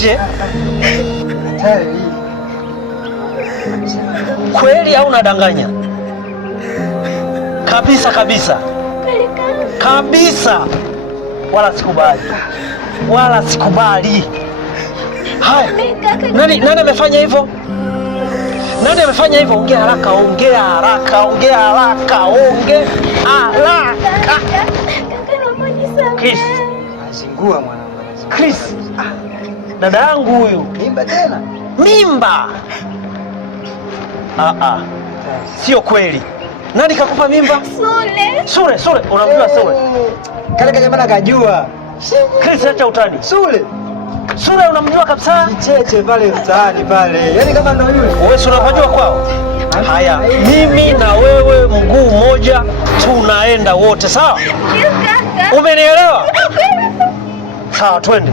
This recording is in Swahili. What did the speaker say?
nje. Kweli au unadanganya? Kabisa kabisa kabisa, wala sikubali, wala sikubali. Haya, nani amefanya hivyo? Nani amefanya hivyo? Ongea haraka, ongea haraka, ongea haraka, ongea haraka. Chris, Zingua mwanangu. Chris, dada yangu huyu. Mimba tena? Mimba? Sio kweli. Nani kakupa mimba? Sule, unamjua Sule? Kale kajamana kajua. Chris, acha utani. Sule unamjua kabisa? Kicheche pale mtaani pale. Yaani kama ndo yule. Wewe si unapajua kwao? Haya, mimi na wewe mguu mmoja tunaenda wote, sawa? Umenielewa? Sawa, twende.